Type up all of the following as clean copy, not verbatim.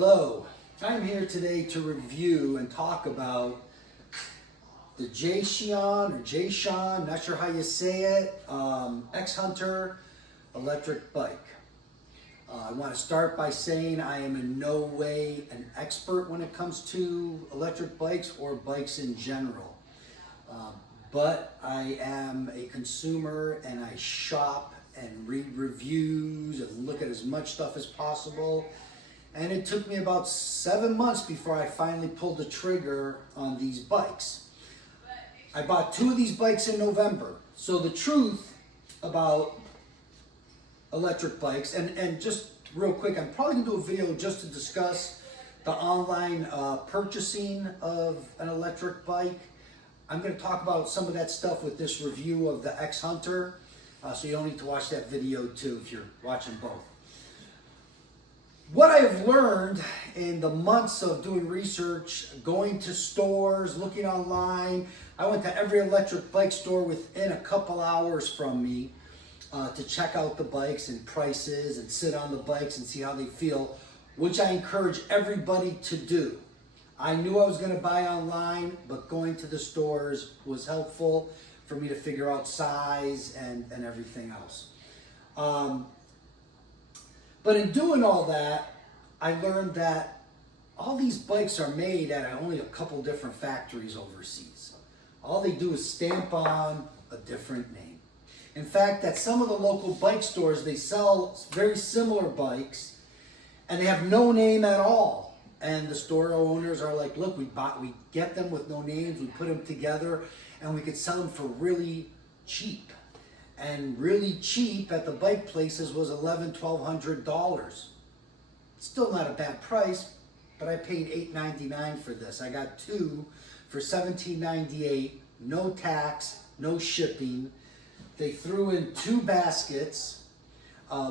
Hello, I'm here today to review and talk about the Jasion, not sure how you say it, X-Hunter electric bike. I want to start by saying I am in no way an expert when it comes to electric bikes or bikes in general. But I am a consumer and I shop and read reviews and look at as much stuff as possible. And it took me about 7 months before I finally pulled the trigger on these bikes. I bought 2 of these bikes in November. So the truth about electric bikes, and just real quick, I'm probably gonna do a video just to discuss the online purchasing of an electric bike. I'm gonna talk about some of that stuff with this review of the X-Hunter. So you don't need to watch that video too if you're watching both. What I have learned in the months of doing research, going to stores, looking online, I went to every electric bike store within a couple hours from me to check out the bikes and prices and sit on the bikes and see how they feel, which I encourage everybody to do. I knew I was going to buy online, but going to the stores was helpful for me to figure out size and everything else. But in doing all that, I learned that all these bikes are made at only a couple different factories overseas. All they do is stamp on a different name. In fact, at some of the local bike stores, they sell very similar bikes and they have no name at all. And the store owners are like, look, we get them with no names, we put them together, and we could sell them for really cheap. And really cheap at the bike places was $1,100–1,200. Still not a bad price, but I paid $8.99 for this. I got 2 for $17.98, no tax, no shipping. They threw in 2 baskets,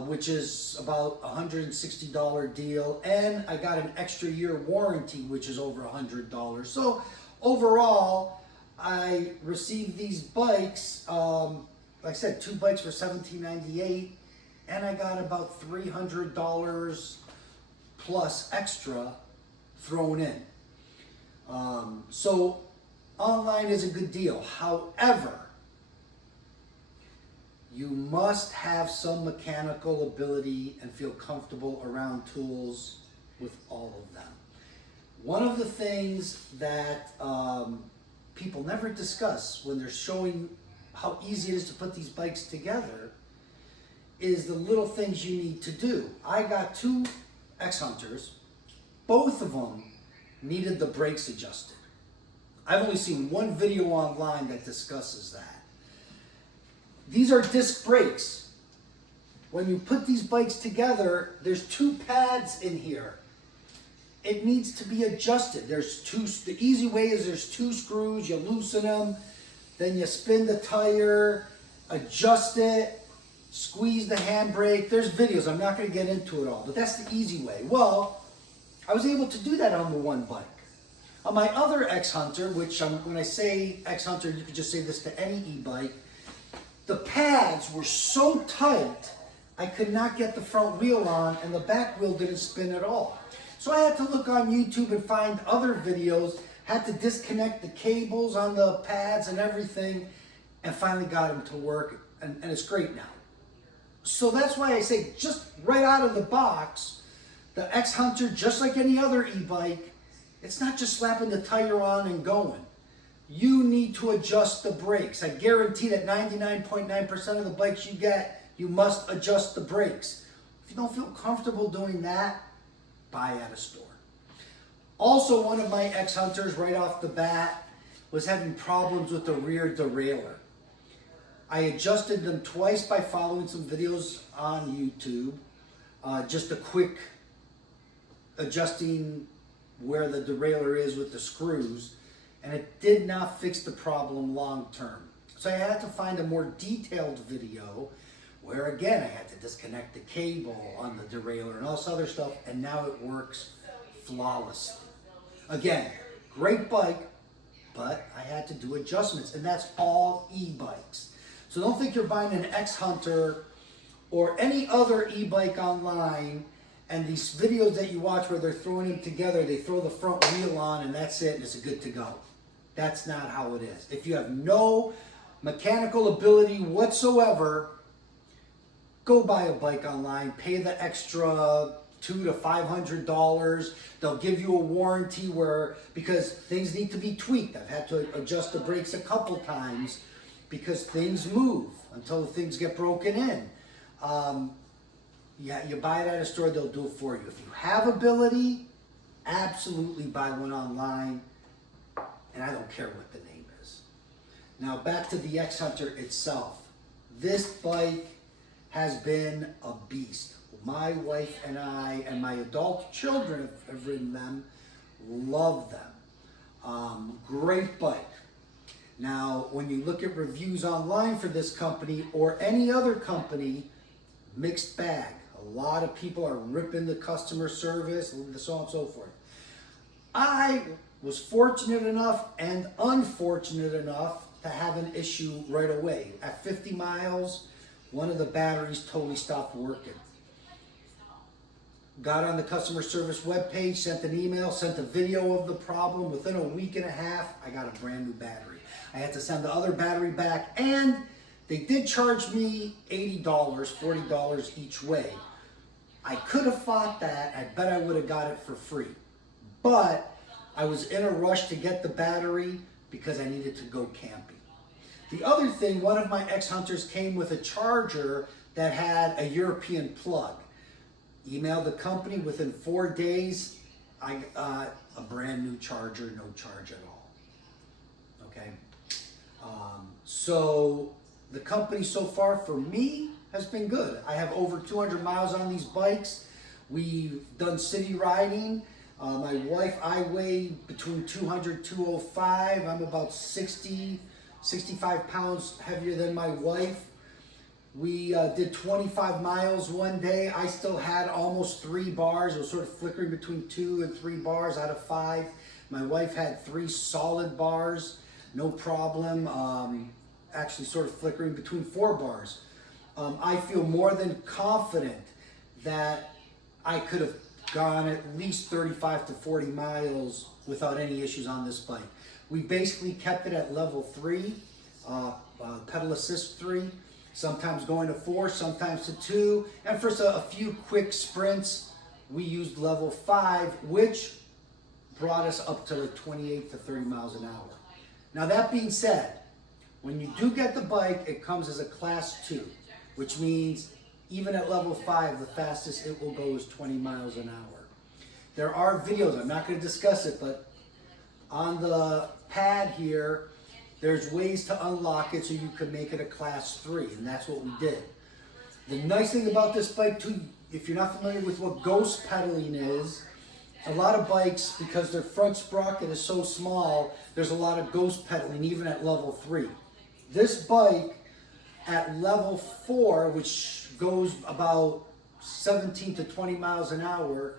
which is about a $160 deal, and I got an extra year warranty, which is over $100. So overall, I received these bikes, like I said, 2 bikes for $17.98, and I got about $300 plus extra thrown in. So online is a good deal. However, you must have some mechanical ability and feel comfortable around tools with all of them. One of the things that people never discuss when they're showing how easy it is to put these bikes together is the little things you need to do. I got 2 X-Hunters. Both of them needed the brakes adjusted. I've only seen one video online that discusses that. These are disc brakes. When you put these bikes together, there's 2 pads in here. It needs to be adjusted. The easy way is there's 2 screws, you loosen them, then you spin the tire, adjust it, squeeze the handbrake. There's videos, I'm not gonna get into it all, but that's the easy way. Well, I was able to do that on the one bike. On my other X-Hunter, which when I say X-Hunter, you could just say this to any e-bike, the pads were so tight, I could not get the front wheel on and the back wheel didn't spin at all. So I had to look on YouTube and find other videos, had to disconnect the cables on the pads and everything, and finally got them to work, and it's great now. So that's why I say, just right out of the box, the X-Hunter, just like any other e-bike, it's not just slapping the tire on and going. You need to adjust the brakes. I guarantee that 99.9% of the bikes you get, you must adjust the brakes. If you don't feel comfortable doing that, buy at a store. Also, one of my X-Hunters right off the bat was having problems with the rear derailleur. I adjusted them twice by following some videos on YouTube. Just a quick adjusting where the derailleur is with the screws, and it did not fix the problem long term. So I had to find a more detailed video where again I had to disconnect the cable on the derailleur and all this other stuff, and now it works flawlessly. Again, great bike, but I had to do adjustments, and that's all e-bikes. So don't think you're buying an X-Hunter or any other e-bike online And these videos that you watch where they're throwing them together, they throw the front wheel on and that's it, and it's good to go. That's not how it is. If you have no mechanical ability whatsoever, go buy a bike online, pay the extra $200 to $500. They'll give you a warranty because things need to be tweaked. I've had to adjust the brakes a couple times because things move until things get broken in. Yeah, you buy it at a store, they'll do it for you. If you have ability, absolutely buy one online, and I don't care what the name is. Now back to the X-Hunter itself. This bike has been a beast. My wife and I and my adult children have ridden them, love them. Great bike. Now, when you look at reviews online for this company or any other company, mixed bag. A lot of people are ripping the customer service, so on and so forth. I was fortunate enough and unfortunate enough to have an issue right away. At 50 miles, one of the batteries totally stopped working. Got on the customer service webpage, sent an email, sent a video of the problem. Within a week and a half, I got a brand new battery. I had to send the other battery back, and they did charge me $80, $40 each way. I could have fought that. I bet I would have got it for free. But I was in a rush to get the battery because I needed to go camping. The other thing, one of my X-Hunters came with a charger that had a European plug. Emailed the company, within 4 days, I got a brand new charger, no charge at all. Okay? So the company so far for me has been good. I have over 200 miles on these bikes. We've done city riding. My wife, I weigh between 200, 205. I'm about 60, 65 pounds heavier than my wife. We did 25 miles one day. I still had almost 3 bars. It was sort of flickering between 2 and 3 bars out of 5. My wife had 3 solid bars, no problem. Actually sort of flickering between 4 bars. I feel more than confident that I could have gone at least 35 to 40 miles without any issues on this bike. We basically kept it at level 3, pedal assist 3. Sometimes going to 4, sometimes to 2. And for a few quick sprints, we used level 5, which brought us up to like 28 to 30 miles an hour. Now that being said, when you do get the bike, it comes as a class 2, which means even at level 5, the fastest it will go is 20 miles an hour. There are videos, I'm not going to discuss it, but on the pad here, there's ways to unlock it so you could make it a class 3, and that's what we did. The nice thing about this bike too, if you're not familiar with what ghost pedaling is, a lot of bikes, because their front sprocket is so small, there's a lot of ghost pedaling even at level 3. This bike at level 4, which goes about 17 to 20 miles an hour,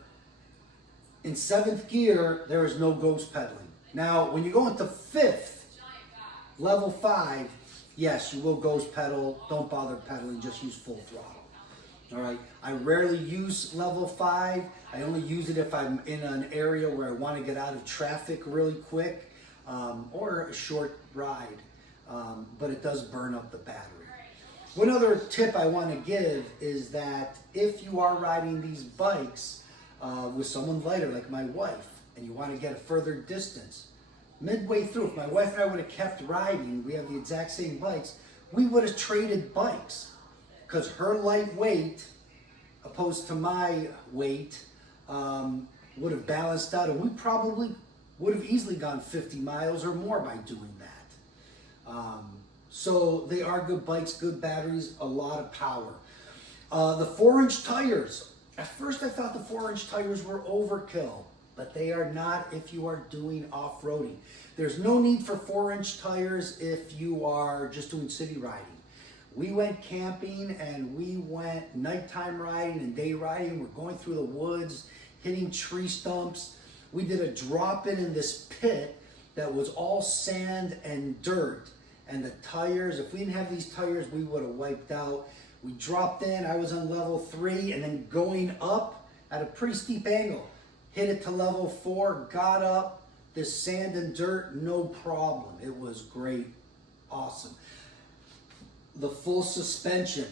in 7th gear, there is no ghost pedaling. Now, when you go into 5th, level 5, yes, you will ghost pedal. Don't bother pedaling, just use full throttle. All right, I rarely use level 5. I only use it if I'm in an area where I want to get out of traffic really quick, or a short ride, but it does burn up the battery. One other tip I want to give is that if you are riding these bikes with someone lighter like my wife, and you want to get a further distance, midway through, if my wife and I would have kept riding, we have the exact same bikes, we would have traded bikes, because her light weight opposed to my weight would have balanced out, and we probably would have easily gone 50 miles or more by doing that. So they are good bikes, good batteries, a lot of power. The 4-inch tires. At first I thought the 4-inch tires were overkill, but they are not if you are doing off-roading. There's no need for 4-inch tires if you are just doing city riding. We went camping and we went nighttime riding and day riding. We're going through the woods, hitting tree stumps. We did a drop-in in this pit that was all sand and dirt. And the tires, if we didn't have these tires, we would have wiped out. We dropped in, I was on level 3, and then going up, at a pretty steep angle. Hit it to level 4, got up, this sand and dirt, no problem. It was great, awesome. The full suspension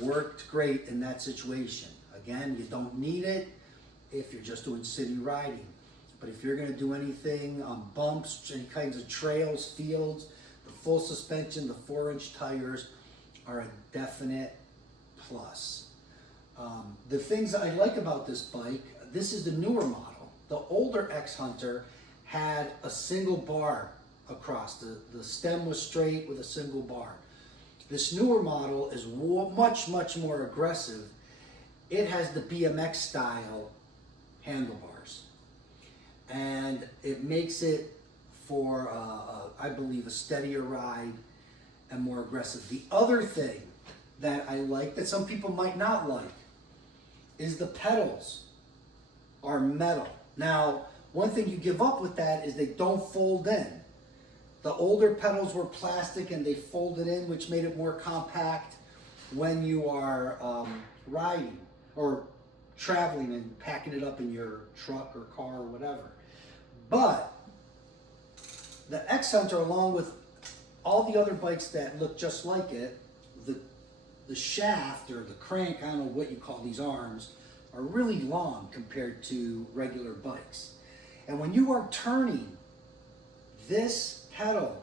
worked great in that situation. Again, you don't need it if you're just doing city riding. But if you're gonna do anything on bumps, any kinds of trails, fields, the full suspension, the 4-inch tires are a definite plus. The things that I like about this bike, this is the newer model. The older X-Hunter had a single bar across. The stem was straight with a single bar. This newer model is much, much more aggressive. It has the BMX style handlebars. And it makes it for, I believe, a steadier ride and more aggressive. The other thing that I like that some people might not like is the pedals are metal. Now, one thing you give up with that is they don't fold in. The older pedals were plastic and they folded in, which made it more compact when you are riding or traveling and packing it up in your truck or car or whatever. But the X-Hunter, along with all the other bikes that look just like it, the shaft or the crank, I don't know what you call these arms, are really long compared to regular bikes. And when you are turning this pedal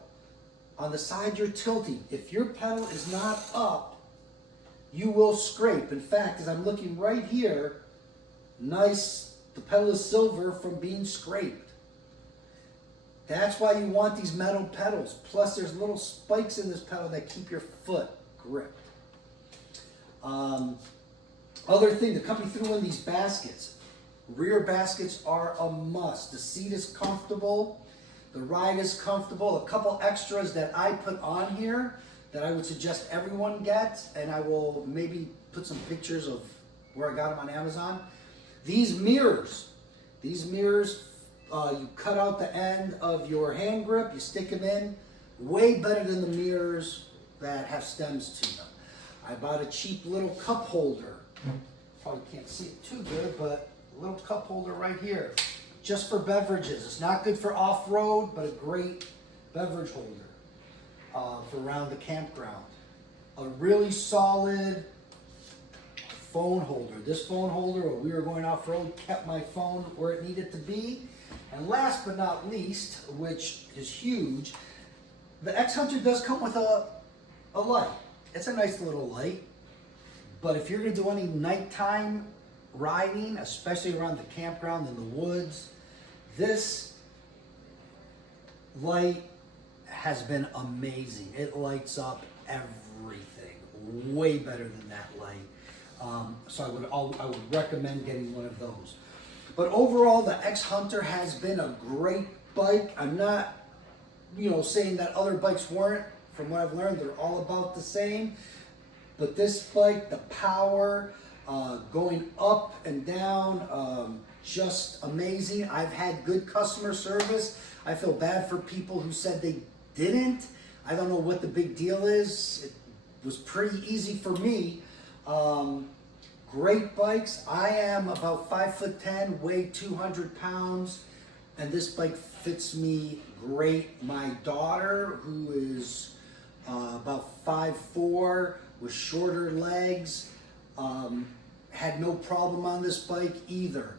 on the side you're tilting, if your pedal is not up, you will scrape. In fact, as I'm looking right here, nice, the pedal is silver from being scraped. That's why you want these metal pedals. Plus there's little spikes in this pedal that keep your foot gripped. Other thing, the company threw in these baskets. Rear baskets are a must. The seat is comfortable. The ride is comfortable. A couple extras that I put on here that I would suggest everyone get, and I will maybe put some pictures of where I got them on Amazon. These mirrors, you cut out the end of your hand grip, you stick them in, way better than the mirrors that have stems to them. I bought a cheap little cup holder. Probably can't see it too good, but a little cup holder right here, just for beverages. It's not good for off-road, but a great beverage holder for around the campground. A really solid phone holder. This phone holder, when we were going off-road, kept my phone where it needed to be. And last but not least, which is huge, the X-Hunter does come with a light. It's a nice little light, but if you're gonna do any nighttime riding, especially around the campground in the woods, this light has been amazing. It lights up everything, way better than that light. So I would recommend getting one of those. But overall, the X-Hunter has been a great bike. I'm not, saying that other bikes weren't. From what I've learned, they're all about the same. But this bike, the power, going up and down, just amazing. I've had good customer service. I feel bad for people who said they didn't. I don't know what the big deal is. It was pretty easy for me. Great bikes. I am about 5'10", weigh 200 pounds, and this bike fits me great. My daughter, who is about 5'4", with shorter legs, had no problem on this bike either.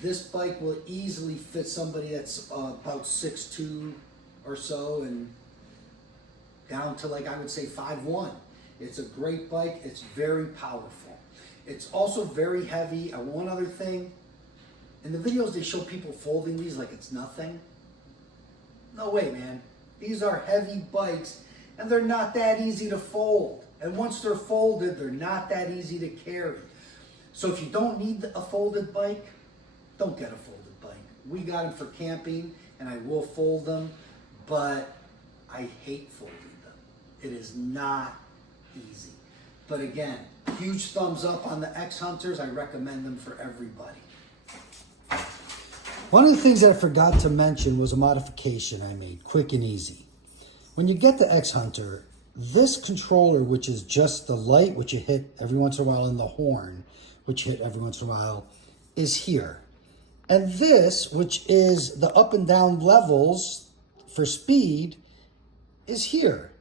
This bike will easily fit somebody that's about 6'2" or so, and down to, like, I would say 5'1". It's a great bike. It's very powerful. It's also very heavy. One other thing, in the videos they show people folding these like it's nothing. No way, man. These are heavy bikes, and they're not that easy to fold. And once they're folded, they're not that easy to carry. So if you don't need a folded bike, don't get a folded bike. We got them for camping, and I will fold them, but I hate folding them. It is not easy. But again, huge thumbs up on the X-Hunters. I recommend them for everybody. One of the things that I forgot to mention was a modification I made, quick and easy. When you get the X-Hunter, this controller, which is just the light, which you hit every once in a while, and the horn, which you hit every once in a while, is here. And this, which is the up and down levels for speed, is here,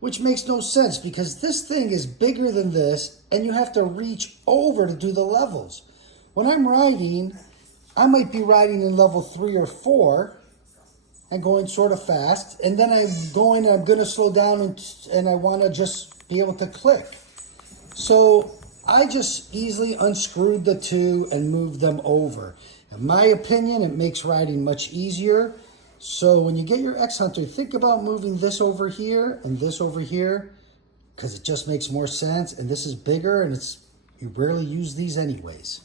which makes no sense because this thing is bigger than this and you have to reach over to do the levels. When I'm riding, I might be riding in level 3 or 4 and going sort of fast, and then I'm gonna slow down and I wanna just be able to click. So I just easily unscrewed the two and moved them over. In my opinion, it makes riding much easier. So when you get your X-Hunter, think about moving this over here and this over here, because it just makes more sense. And this is bigger, and you rarely use these anyways.